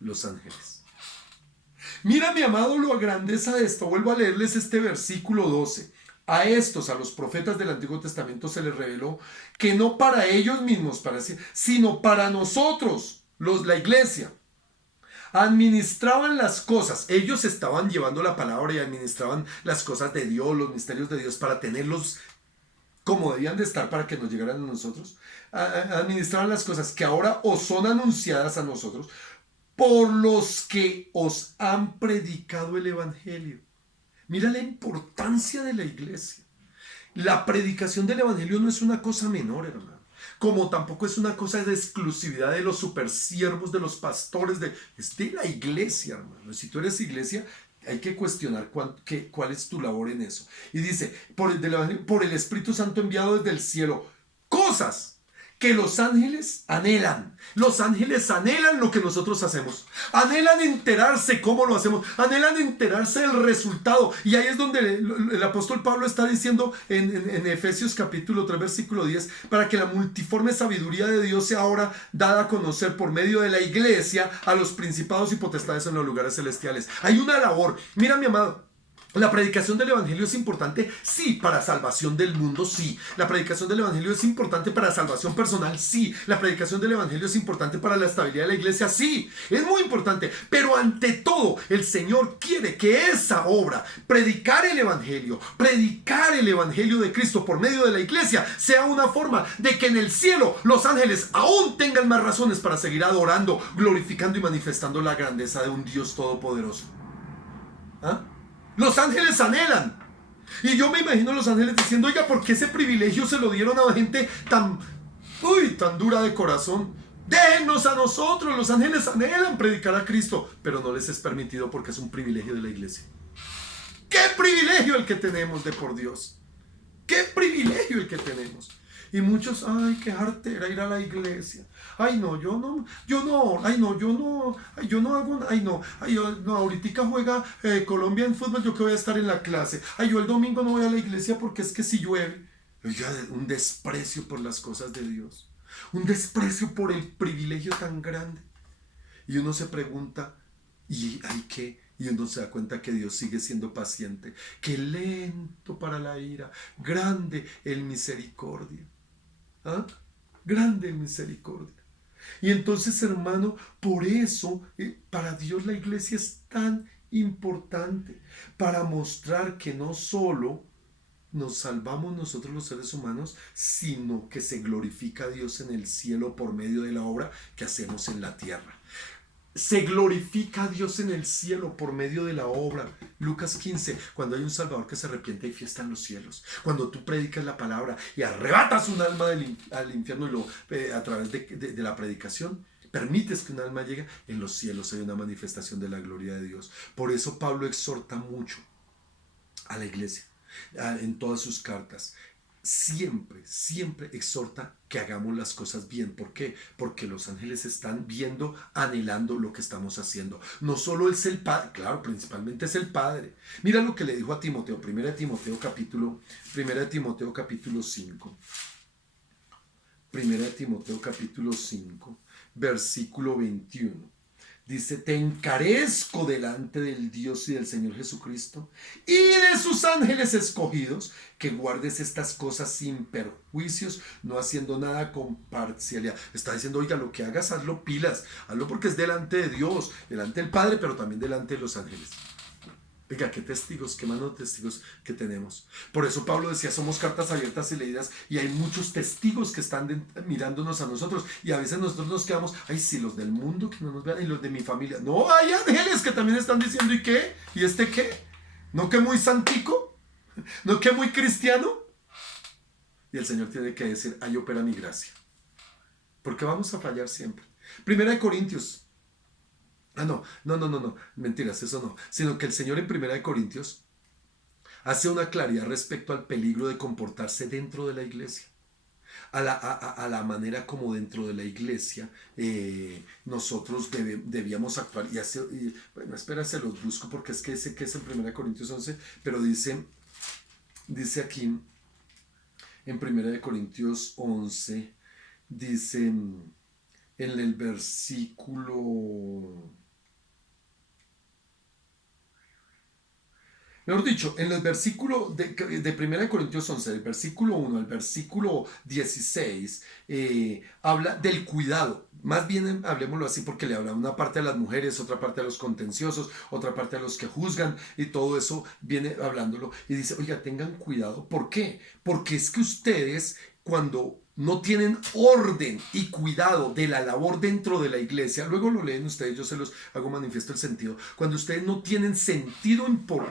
los ángeles. Mira, mi amado, la grandeza de esto. Vuelvo a leerles este versículo 12. A estos, a los profetas del Antiguo Testamento, se les reveló que no para ellos mismos, sino para nosotros, la iglesia, administraban las cosas. Ellos estaban llevando la palabra y administraban las cosas de Dios, los misterios de Dios, para tenerlos como debían de estar para que nos llegaran a nosotros. Administraban las cosas que ahora os son anunciadas a nosotros por los que os han predicado el Evangelio. Mira la importancia de la iglesia. La predicación del Evangelio no es una cosa menor, hermano. Como tampoco es una cosa de exclusividad de los supersiervos, de los pastores, es de la iglesia, hermano. Si tú eres iglesia, hay que cuestionar cuál es tu labor en eso. Y dice, por el Espíritu Santo enviado desde el cielo, cosas que los ángeles anhelan. Los ángeles anhelan lo que nosotros hacemos. Anhelan enterarse cómo lo hacemos. Anhelan enterarse del resultado. Y ahí es donde el apóstol Pablo está diciendo en Efesios capítulo 3 versículo 10, para que la multiforme sabiduría de Dios sea ahora dada a conocer por medio de la iglesia a los principados y potestades en los lugares celestiales. Hay una labor. Mira, mi amado, la predicación del Evangelio es importante, sí, para salvación del mundo, sí. La predicación del Evangelio es importante para salvación personal, sí. La predicación del Evangelio es importante para la estabilidad de la iglesia, sí. Es muy importante, pero ante todo el Señor quiere que esa obra, predicar el Evangelio de Cristo por medio de la iglesia, sea una forma de que en el cielo los ángeles aún tengan más razones para seguir adorando, glorificando y manifestando la grandeza de un Dios todopoderoso. ¿Ah? Los ángeles anhelan. Y yo me imagino a los ángeles diciendo, oiga, ¿por qué ese privilegio se lo dieron a gente tan dura de corazón? Déjennos a nosotros. Los ángeles anhelan predicar a Cristo, pero no les es permitido porque es un privilegio de la iglesia. ¡Qué privilegio el que tenemos de por Dios! ¡Qué privilegio el que tenemos! Y muchos, ay, qué jartera ir a la iglesia. Ay, no, yo no hago, ahorita juega Colombia en fútbol, yo que voy a estar en la clase. Ay, yo el domingo no voy a la iglesia porque es que si llueve. Oiga, un desprecio por las cosas de Dios. Un desprecio por el privilegio tan grande. Y uno se pregunta, ¿y hay qué? Y uno se da cuenta que Dios sigue siendo paciente, que lento para la ira, grande en misericordia. ¿Ah? grande en misericordia. Y entonces, hermano, por eso para Dios la iglesia es tan importante, para mostrar que no solo nos salvamos nosotros los seres humanos, sino que se glorifica a Dios en el cielo por medio de la obra que hacemos en la tierra. Se glorifica a Dios en el cielo por medio de la obra. Lucas 15, cuando hay un Salvador que se arrepiente, hay fiesta en los cielos. Cuando tú predicas la palabra y arrebatas un alma al infierno y a través de la predicación, permites que un alma llegue, en los cielos hay una manifestación de la gloria de Dios. Por eso Pablo exhorta mucho a la iglesia en todas sus cartas. Siempre exhorta que hagamos las cosas bien. ¿Por qué? Porque los ángeles están viendo, anhelando lo que estamos haciendo. No solo es el Padre, claro, principalmente es el Padre. Mira lo que le dijo a Timoteo, 1 Timoteo capítulo 5. 1 Timoteo capítulo 5, versículo 21. Dice, te encarezco delante del Dios y del Señor Jesucristo y de sus ángeles escogidos, que guardes estas cosas sin perjuicios, no haciendo nada con parcialidad. Está diciendo, oiga, lo que hagas, hazlo pilas, hazlo porque es delante de Dios, delante del Padre, pero también delante de los ángeles. Oiga, qué testigos, qué mano de testigos que tenemos. Por eso Pablo decía, somos cartas abiertas y leídas, y hay muchos testigos que están mirándonos a nosotros, y a veces nosotros nos quedamos, ay, sí, los del mundo que no nos vean, y los de mi familia. No, hay ángeles que también están diciendo, ¿y qué? ¿Y este qué? ¿No que muy santico? ¿No que muy cristiano? Y el Señor tiene que decir, ahí opera mi gracia. Porque vamos a fallar siempre. 1 Corintios. No, mentiras, eso no. Sino que el Señor en 1 Corintios hace una claridad respecto al peligro de comportarse dentro de la iglesia. A la manera como dentro de la iglesia nosotros debíamos actuar. Bueno, espera, se los busco porque es que sé que es en 1 Corintios 11, pero dice aquí en 1 Corintios 11, dice en el versículo... Mejor dicho, en el versículo de 1 Corintios 11, del versículo 1 al versículo 16, habla del cuidado. Más bien hablemoslo así porque le habla una parte a las mujeres, otra parte a los contenciosos, otra parte a los que juzgan, y todo eso viene hablándolo. Y dice, oiga, tengan cuidado. ¿Por qué? Porque es que ustedes, cuando no tienen orden y cuidado de la labor dentro de la iglesia, luego lo leen ustedes, yo se los hago manifiesto el sentido, cuando ustedes no tienen sentido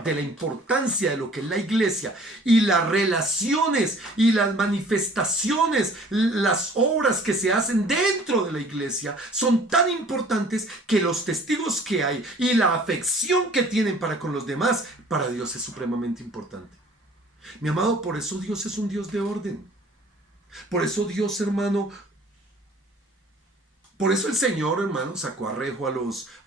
de la importancia de lo que es la iglesia y las relaciones y las manifestaciones, las obras que se hacen dentro de la iglesia son tan importantes que los testigos que hay y la afección que tienen para con los demás, para Dios es supremamente importante. Mi amado, por eso Dios es un Dios de orden. Por eso Dios, hermano, por eso el Señor, hermano, sacó a rejo a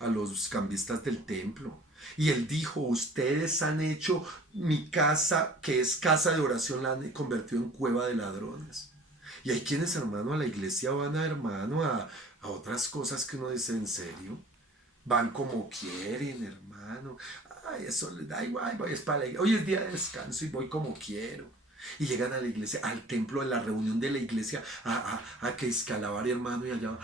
los cambistas del templo. Y él dijo, ustedes han hecho mi casa, que es casa de oración, la han convertido en cueva de ladrones. Y hay quienes, hermano, a la iglesia van a otras cosas que uno dice, ¿en serio? Van como quieren, hermano. Ay, eso les da igual, voy para la iglesia. Hoy es día de descanso y voy como quiero. Y llegan a la iglesia, al templo, de la reunión de la iglesia, a que escalabar, hermano, y allá,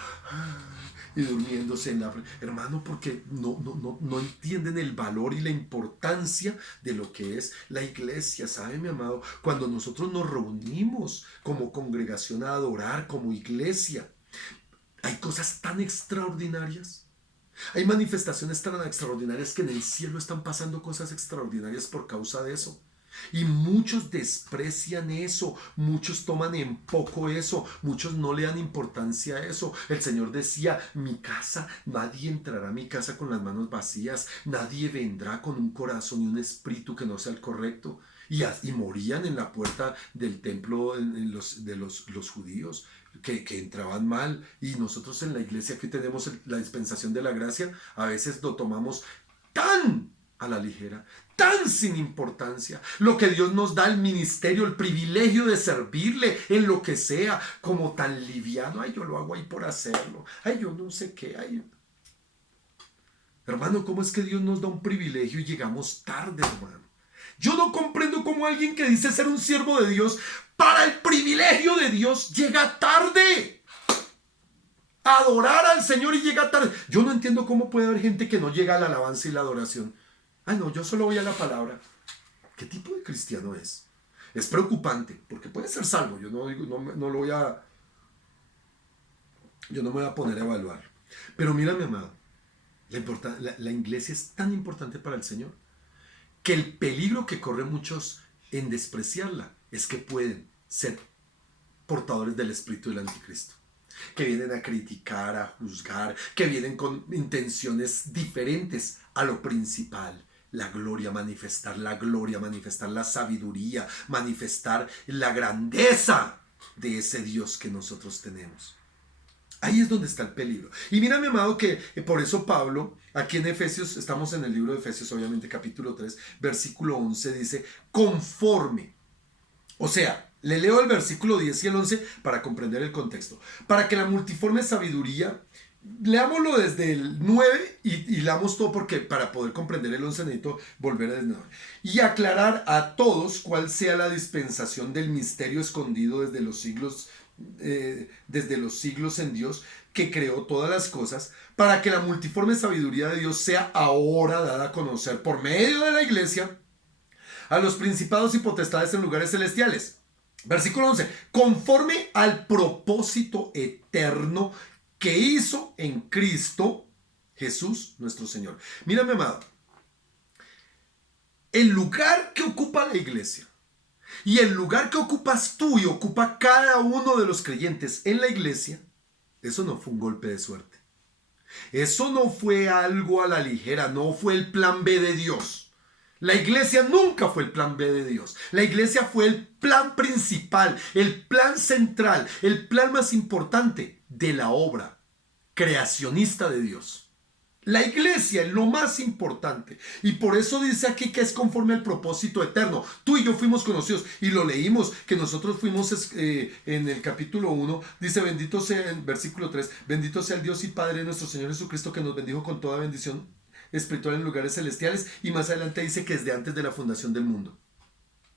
y durmiéndose en la... Hermano, porque no entienden el valor y la importancia de lo que es la iglesia, ¿sabe, mi amado? Cuando nosotros nos reunimos como congregación a adorar, como iglesia, hay cosas tan extraordinarias. Hay manifestaciones tan extraordinarias que en el cielo están pasando cosas extraordinarias por causa de eso. Y muchos desprecian eso, muchos toman en poco eso, muchos no le dan importancia a eso. El Señor decía, mi casa, nadie entrará a mi casa con las manos vacías, nadie vendrá con un corazón y un espíritu que no sea el correcto. Y morían en la puerta del templo de los judíos que entraban mal. Y nosotros en la iglesia que tenemos la dispensación de la gracia, a veces lo tomamos tan a la ligera, tan sin importancia. Lo que Dios nos da, el ministerio, el privilegio de servirle en lo que sea, como tan liviano. Ay, yo lo hago ahí por hacerlo. Ay, yo no sé qué. Ay. Hermano, ¿cómo es que Dios nos da un privilegio y llegamos tarde, hermano? Yo no comprendo cómo alguien que dice ser un siervo de Dios para el privilegio de Dios, llega tarde. Adorar al Señor y llega tarde. Yo no entiendo cómo puede haber gente que no llega a la alabanza y la adoración. Ay, no, yo solo voy a la palabra. ¿Qué tipo de cristiano es? Es preocupante, porque puede ser salvo. Yo no digo, no lo voy a... Yo no me voy a poner a evaluar. Pero mira, mi amado, la iglesia es tan importante para el Señor que el peligro que corren muchos en despreciarla es que pueden ser portadores del espíritu del anticristo, que vienen a criticar, a juzgar, que vienen con intenciones diferentes a lo principal. La gloria, manifestar la sabiduría, manifestar la grandeza de ese Dios que nosotros tenemos. Ahí es donde está el peligro. Y mira, mi amado, que por eso Pablo, aquí en Efesios, estamos en el libro de Efesios, obviamente, capítulo 3, versículo 11, dice, conforme. O sea, le leo el versículo 10 y el 11 para comprender el contexto. Para que la multiforme sabiduría, leámoslo desde el 9 y leamos todo porque para poder comprender el 11 necesito volver a desnudar. Y aclarar a todos cuál sea la dispensación del misterio escondido desde los siglos en Dios, que creó todas las cosas, para que la multiforme sabiduría de Dios sea ahora dada a conocer por medio de la iglesia a los principados y potestades en lugares celestiales. Versículo 11. Conforme al propósito eterno que hizo en Cristo Jesús nuestro Señor. Mírame, amado. El lugar que ocupa la iglesia y el lugar que ocupas tú y ocupa cada uno de los creyentes en la iglesia, eso no fue un golpe de suerte. Eso no fue algo a la ligera, no fue el plan B de Dios. La iglesia nunca fue el plan B de Dios. La iglesia fue el plan principal, el plan central, el plan más importante de la obra creacionista de Dios. La iglesia es lo más importante. Y por eso dice aquí que es conforme al propósito eterno. Tú y yo fuimos conocidos y lo leímos, que nosotros fuimos en el capítulo 1. Dice, bendito sea, en versículo 3, bendito sea el Dios y Padre de nuestro Señor Jesucristo, que nos bendijo con toda bendición espiritual en lugares celestiales. Y más adelante dice que desde antes de la fundación del mundo.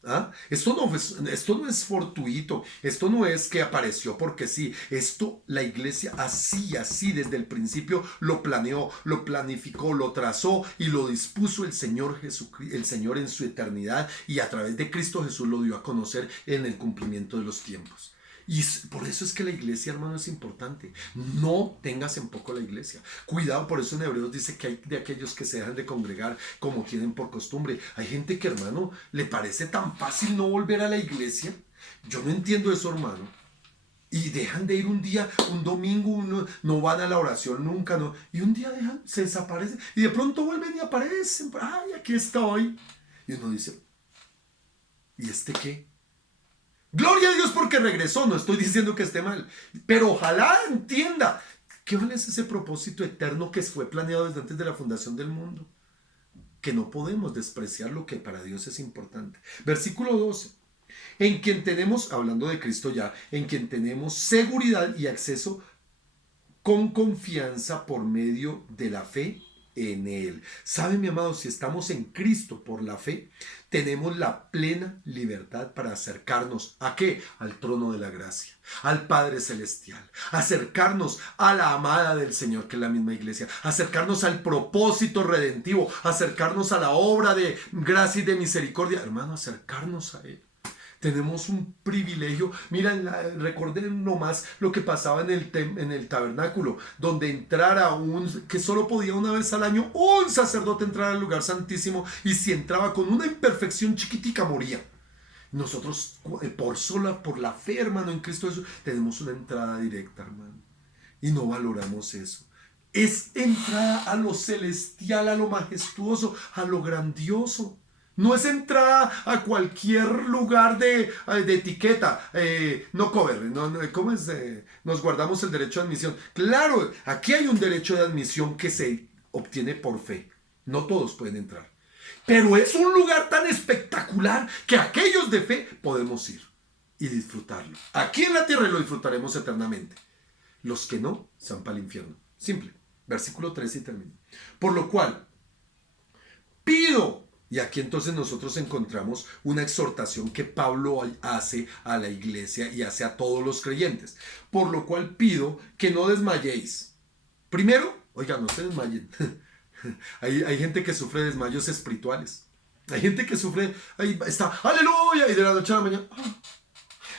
¿Ah? Esto no es fortuito, esto no es que apareció porque sí, esto la iglesia así desde el principio lo planeó, lo planificó, lo trazó y lo dispuso el Señor Jesucristo, el Señor en su eternidad, y a través de Cristo Jesús lo dio a conocer en el cumplimiento de los tiempos. Y por eso es que la iglesia, hermano, es importante. No tengas en poco la iglesia. Cuidado, por eso en Hebreos dice que hay de aquellos que se dejan de congregar como tienen por costumbre. Hay gente que, hermano, le parece tan fácil no volver a la iglesia. Yo no entiendo eso, hermano. Y dejan de ir un día, un domingo, no van a la oración nunca, no. Y un día se desaparecen. Y de pronto vuelven y aparecen. Ay, aquí estoy. Y uno dice, ¿y este qué? Gloria a Dios porque regresó, no estoy diciendo que esté mal, pero ojalá entienda que cuál es ese propósito eterno que fue planeado desde antes de la fundación del mundo, que no podemos despreciar lo que para Dios es importante. Versículo 12, en quien tenemos, hablando de Cristo ya, en quien tenemos seguridad y acceso con confianza por medio de la fe en Él. ¿Sabe, mi amado? Si estamos en Cristo por la fe, tenemos la plena libertad para acercarnos ¿a qué? Al trono de la gracia, al Padre Celestial, acercarnos a la amada del Señor, que es la misma iglesia, acercarnos al propósito redentivo, acercarnos a la obra de gracia y de misericordia, hermano, acercarnos a Él. Tenemos un privilegio. Mira, recordén nomás lo que pasaba en el tabernáculo, donde entrara que solo podía una vez al año un sacerdote entrar al lugar santísimo, y si entraba con una imperfección chiquitica moría. Nosotros por la fe, hermano, en Cristo Jesús, tenemos una entrada directa, hermano, y no valoramos eso. Es entrada a lo celestial, a lo majestuoso, a lo grandioso. No es entrada a cualquier lugar de etiqueta, no cover, ¿cómo es? Nos guardamos el derecho de admisión. Claro, aquí hay un derecho de admisión que se obtiene por fe. No todos pueden entrar. Pero es un lugar tan espectacular que aquellos de fe podemos ir y disfrutarlo. Aquí en la tierra lo disfrutaremos eternamente. Los que no, se van para el infierno. Simple. Versículo 13 y termino. Por lo cual, pido Y aquí entonces nosotros encontramos una exhortación que Pablo hace a la iglesia y hace a todos los creyentes. Por lo cual pido que no desmayéis. Primero, oiga, no se desmayen. Hay gente que sufre desmayos espirituales. Hay gente que sufre, ahí está, aleluya, y de la noche a la mañana,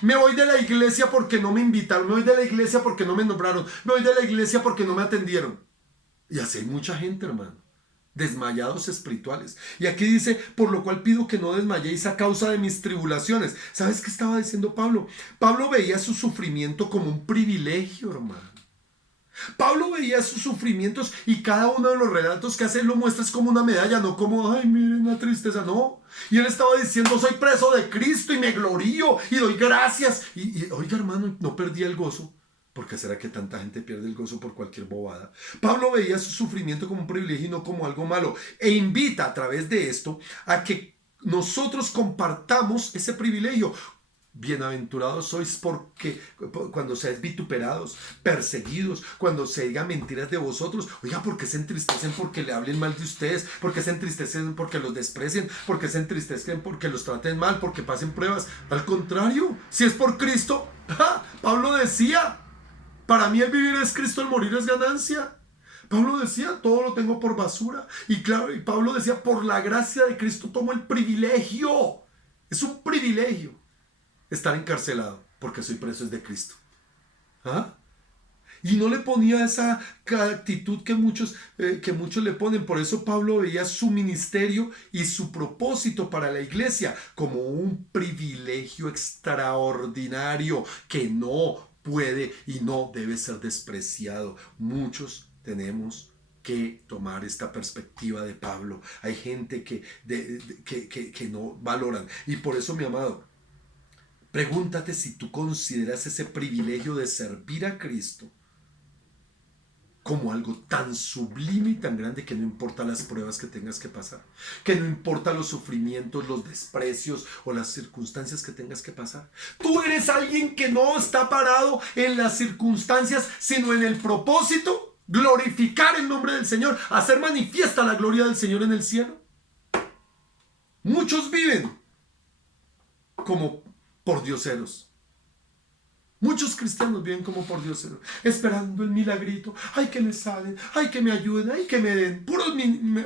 me voy de la iglesia porque no me invitaron, me voy de la iglesia porque no me nombraron, me voy de la iglesia porque no me atendieron. Y así hay mucha gente, hermano, desmayados espirituales. Y aquí dice, por lo cual pido que no desmayéis a causa de mis tribulaciones. ¿Sabes qué estaba diciendo Pablo? Pablo veía su sufrimiento como un privilegio, hermano. Pablo veía sus sufrimientos y cada uno de los relatos que hace lo muestra es como una medalla, no como, ay, miren la tristeza, no. Y él estaba diciendo, soy preso de Cristo y me glorío y doy gracias. Oiga, hermano, no perdí el gozo. ¿Por qué será que tanta gente pierde el gozo por cualquier bobada? Pablo veía su sufrimiento como un privilegio y no como algo malo. E invita a través de esto a que nosotros compartamos ese privilegio. Bienaventurados sois porque cuando seáis vituperados, perseguidos, cuando se digan mentiras de vosotros. Oiga, ¿por qué se entristecen porque le hablen mal de ustedes? ¿Por qué se entristecen porque los desprecien? ¿Por qué se entristecen porque los traten mal? ¿Porque pasen pruebas? Al contrario, si es por Cristo, ¡ja! Pablo decía, para mí el vivir es Cristo, el morir es ganancia. Pablo decía, todo lo tengo por basura. Y claro, y Pablo decía, por la gracia de Cristo tomo el privilegio. Es un privilegio estar encarcelado porque soy preso es de Cristo. ¿Ah? Y no le ponía esa actitud que muchos le ponen. Por eso Pablo veía su ministerio y su propósito para la iglesia como un privilegio extraordinario que no puede y no debe ser despreciado. Muchos tenemos que tomar esta perspectiva de Pablo. Hay gente que no valoran. Y por eso, mi amado, pregúntate si tú consideras ese privilegio de servir a Cristo como algo tan sublime y tan grande que no importa las pruebas que tengas que pasar, que no importa los sufrimientos, los desprecios o las circunstancias que tengas que pasar. Tú eres alguien que no está parado en las circunstancias, sino en el propósito, glorificar el nombre del Señor, hacer manifiesta la gloria del Señor en el cielo. Muchos viven como pordioseros. Muchos cristianos viven como pordioseros, esperando el milagrito. Ay, que me salen, ay, que me ayuden, ay, que me den. Puros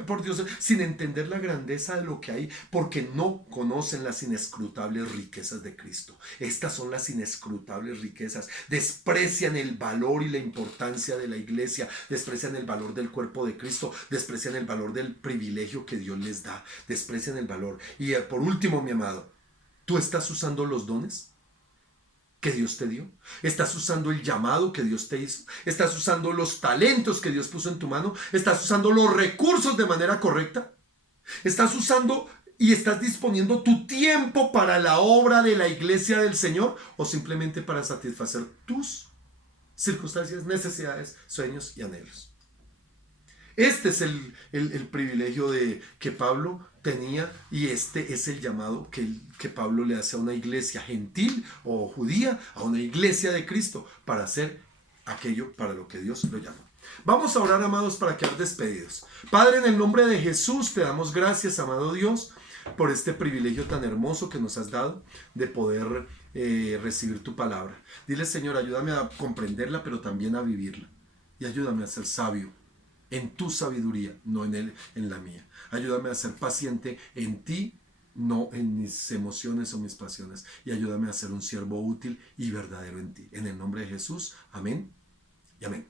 pordioseros, sin entender la grandeza de lo que hay, porque no conocen las inescrutables riquezas de Cristo. Estas son las inescrutables riquezas. Desprecian el valor y la importancia de la iglesia, desprecian el valor del cuerpo de Cristo, desprecian el valor del privilegio que Dios les da, desprecian el valor. Y por último, mi amado, ¿tú estás usando los dones que Dios te dio? ¿Estás usando el llamado que Dios te hizo? ¿Estás usando los talentos que Dios puso en tu mano? ¿Estás usando los recursos de manera correcta? ¿Estás usando y estás disponiendo tu tiempo para la obra de la iglesia del Señor o simplemente para satisfacer tus circunstancias, necesidades, sueños y anhelos? Este es el privilegio que Pablo tenía y este es el llamado que Pablo le hace a una iglesia gentil o judía, a una iglesia de Cristo, para hacer aquello para lo que Dios lo llama. Vamos a orar, amados, para quedar despedidos. Padre, en el nombre de Jesús te damos gracias, amado Dios, por este privilegio tan hermoso que nos has dado de poder recibir tu palabra. Dile, Señor, ayúdame a comprenderla, pero también a vivirla. Y ayúdame a ser sabio en tu sabiduría, no en la mía. Ayúdame a ser paciente en ti, no en mis emociones o mis pasiones. Y ayúdame a ser un siervo útil y verdadero en ti. En el nombre de Jesús, amén y amén.